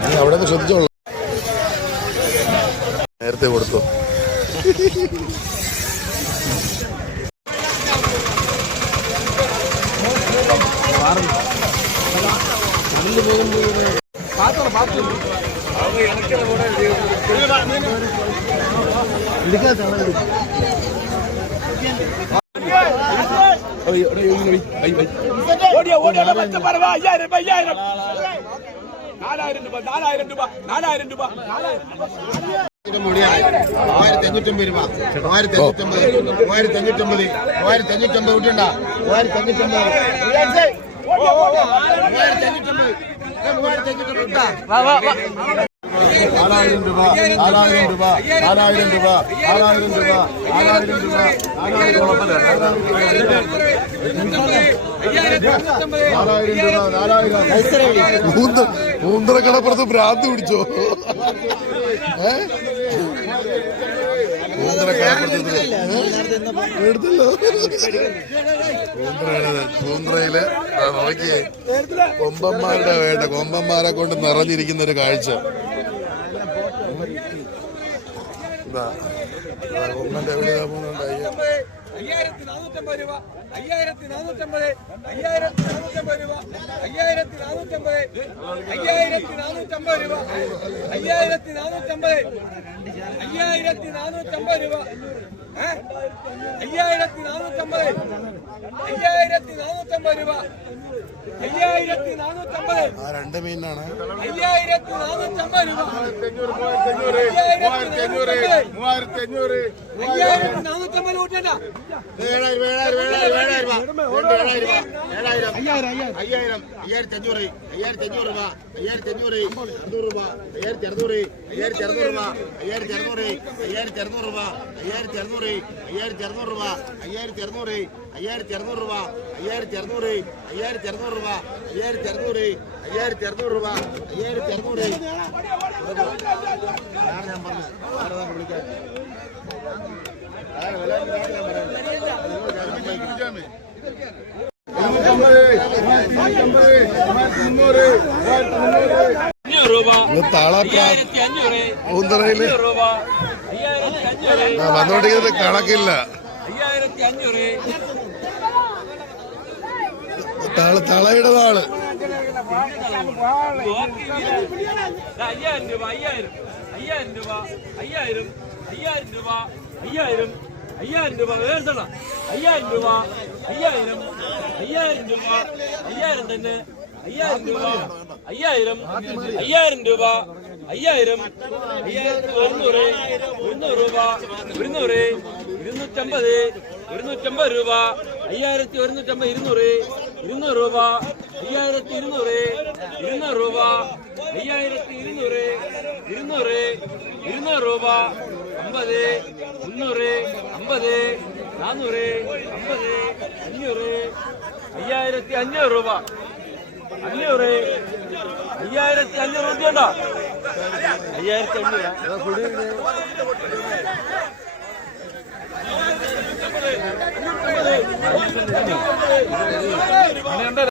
നീ അവിടെ നിന്ന് ശ്രദ്ധിച്ചോളൂ നേരത്തെ കൊടുത്തു. ഓടിയ ഓടിയ പത്ത് പറവ അയ്യായിരം രൂപ അയ്യായിരം നാലായിരം രൂപ നാലായിരം രൂപ നാലായിരം രൂപ നാലായിരം രൂപ മൂവായിരത്തി അഞ്ഞൂറ്റമ്പത് രൂപ മൂവായിരത്തി അഞ്ഞൂറ്റമ്പത് മൂവായിരത്തി അഞ്ഞൂറ്റമ്പത് മൂവായിരത്തി അഞ്ഞൂറ്റമ്പത് വിട്ടുണ്ട മൂവായിരത്തി അഞ്ഞൂറ്റമ്പത് മൂവായിരത്തി അഞ്ഞൂറ്റമ്പത് മൂവായിരത്തി അഞ്ഞൂറ്റമ്പത് വിട്ടാ നാലായിരം രൂപ നാലായിരം രൂപ നാലായിരം രൂപ നാലായിരം രൂപ നാലായിരം രൂപ നാലായിരം നാലായിരം രൂപ നാലായിരം മൂന്ന് മൂന്നര കടപ്പുറത്ത് ഭ്രാന്ത് പിടിച്ചോ ഏ എടുത്തല്ലോ നോക്കിയേ. കൊമ്പന്മാരുടെ വേണ്ട. കൊമ്പന്മാരെ കൊണ്ട് നിറഞ്ഞിരിക്കുന്ന ഒരു കാഴ്ച. കൊമ്പന്റെ എവിടെയാ പോകുന്നുണ്ട് അയ്യോ. അയ്യായിരത്തി നാനൂറ്റമ്പത് രൂപ. അയ്യായിരത്തി നാനൂറ്റമ്പത്. അയ്യായിരത്തി നാനൂറ്റമ്പത് രൂപ. അയ്യായിരത്തി നാനൂറ്റമ്പത്. അയ്യായിരത്തി നാനൂറ്റമ്പത് രൂപ. അയ്യായിരത്തി നാനൂറ്റമ്പത്. അയ്യായിരത്തി നാനൂറ്റമ്പത് രൂപ. അയ്യായിരത്തി നാനൂറ്റമ്പത്. അയ്യായിരത്തി നാനൂറ്റമ്പത് രൂപ. അയ്യായിരത്തി നാനൂറ്റമ്പത് ആ രണ്ട് മീനാണ്. അയ്യായിരത്തി നാനൂറ്റമ്പത് രൂപ. മൂവായിരത്തി അഞ്ഞൂറ് മൂവായിരത്തി അഞ്ഞൂറ് അയ്യായിരത്തി നാനൂറ്റമ്പത് കൂട്ടണ്ട ഏഴായിരം ഏഴായിരം ഏഴായിരം ഏഴായിരം അയ്യായിരം അയ്യായിരത്തി അഞ്ഞൂറ് അയ്യായിരത്തി അഞ്ഞൂറ് രൂപ. അയ്യായിരത്തി അഞ്ഞൂറ് അറുന്നൂറ് രൂപ അയ്യായിരത്തി അറുന്നൂറ് അയ്യായിരത്തി അറുന്നൂറ് രൂപ അയ്യായിരത്തി അറുന്നൂറ് അയ്യായിരത്തി അറുന്നൂറ് രൂപ അയ്യായിരത്തി അറുന്നൂറ് അയ്യായിരത്തി അറുന്നൂറ് രൂപ അയ്യായിരത്തി അറുന്നൂറ് അയ്യായിരത്തി അറുന്നൂറ് രൂപ അയ്യായിരത്തി അറുന്നൂറ് അയ്യായിരത്തി അറുന്നൂറ് രൂപ അയ്യായിരത്തി അറുന്നൂറ് അയ്യായിരത്തി അറുന്നൂറ് രൂപ അയ്യായിരത്തി അറുന്നൂറ് അതാണ് ഞാൻ പറഞ്ഞത്. ആരാണ് വിളിക്കാൻ? അതാണ് വില ഞാൻ അഞ്ഞൂറ് പൂന്തറയിൽ വന്നോണ്ടിരിക്കുന്നത് കണക്കില്ല. അയ്യായിരത്തി അഞ്ഞൂറ് താള തളയുടെ താൾ അയ്യായിരം. രൂപ അയ്യായിരം രൂപ രൂപ അയ്യായിരം അയ്യായിരം രൂപ. രൂപ അയ്യായിരം അയ്യായിരം രൂപ അയ്യായിരം തന്നെ. അയ്യായിരം രൂപ രൂപ ഒരുന്നൂറ് ഒരുന്നൂറ് രൂപ ഒരുന്നൂറ് ഇരുന്നൂറ്റമ്പത് ഒരുന്നൂറ്റമ്പത് രൂപ അയ്യായിരത്തി ഒരുന്നൂറ്റമ്പത് ഇരുന്നൂറ് ഇരുന്നൂറ് രൂപ അയ്യായിരത്തി ഇരുന്നൂറ് ഇരുന്നൂറ് രൂപ അയ്യായിരത്തി ഇരുന്നൂറ് ഇരുന്നൂറ് ഇരുന്നൂറ് രൂപ അമ്പത് മുന്നൂറ് അമ്പത് നാനൂറ് അമ്പത് അഞ്ഞൂറ് അയ്യായിരത്തി അഞ്ഞൂറ് രൂപ. അഞ്ഞൂറ് അയ്യായിരത്തി അഞ്ഞൂറ് രൂപ ഉണ്ടോ? അയ്യായിരത്തി അഞ്ഞൂറ്